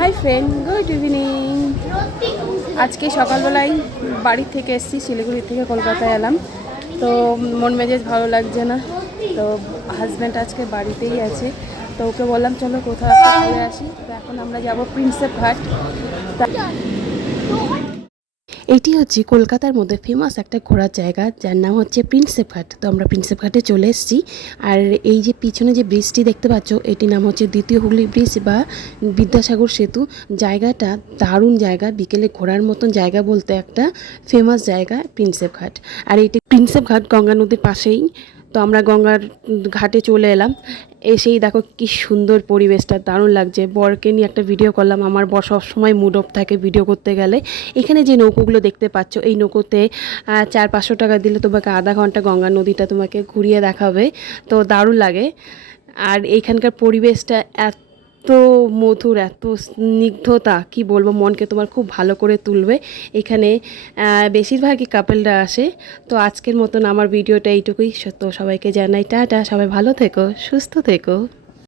Hi friend, good evening. আজকে সকালবেলায় বাড়ি থেকে এসেছি, শিলিগুড়ি থেকে কলকাতায় এলাম। তো মন মেজাজ ভালো লাগছে না, তো হাজব্যান্ড আজকে বাড়িতেই আছে। তো ওকে বললাম চলো কোথাও একটা ঘুরে আসি। তো এখন আমরা যাব প্রিন্সেপ ঘাট। এটি হচ্ছে কলকাতার মধ্যে ফেমাস একটা ঘোরার জায়গা, যার নাম হচ্ছে প্রিন্সেপ ঘাট। তো আমরা প্রিন্সেপ ঘাটে চলে এসেছি। আর এই যে পিছনে যে ব্রিজটি দেখতে পাচ্ছ, এটির নাম হচ্ছে দ্বিতীয় হুগলি ব্রিজ বা বিদ্যাসাগর সেতু। জায়গাটা দারুণ জায়গা, বিকেলে ঘোরার মতন জায়গা বলতে একটা ফেমাস জায়গা প্রিন্সেপ ঘাট। আর এটি প্রিন্সেপ ঘাট গঙ্গা নদীর পাশেই। তো আমরা গঙ্গার ঘাটে চলে এলাম। এসেই দেখো কি সুন্দর পরিবেশটা, দারুণ লাগছে। বরকে নিয়ে একটা ভিডিও করলাম। আমার বর সবসময় মুড অফ থাকে ভিডিও করতে গেলে। এখানে যে নৌকোগুলো দেখতে পাচ্ছ, এই নৌকোতে 400-500 টাকা দিলে তোমাকে আধা ঘন্টা গঙ্গা নদীটা তোমাকে ঘুরিয়ে দেখাবে। তো দারুণ লাগে। আর এইখানকার পরিবেশটা এত মধুর, এত স্নিগ্ধতা, কি বলবো, মনকে তোমার খুব ভালো করে তুলবে। এখানে বেশিরভাগই কাপেলরা আসে। তো আজকের মতন আমার ভিডিওটা এইটুকুই। তো সবাইকে জানাই টাটা, সবাই ভালো থেকো, সুস্থ থেকো।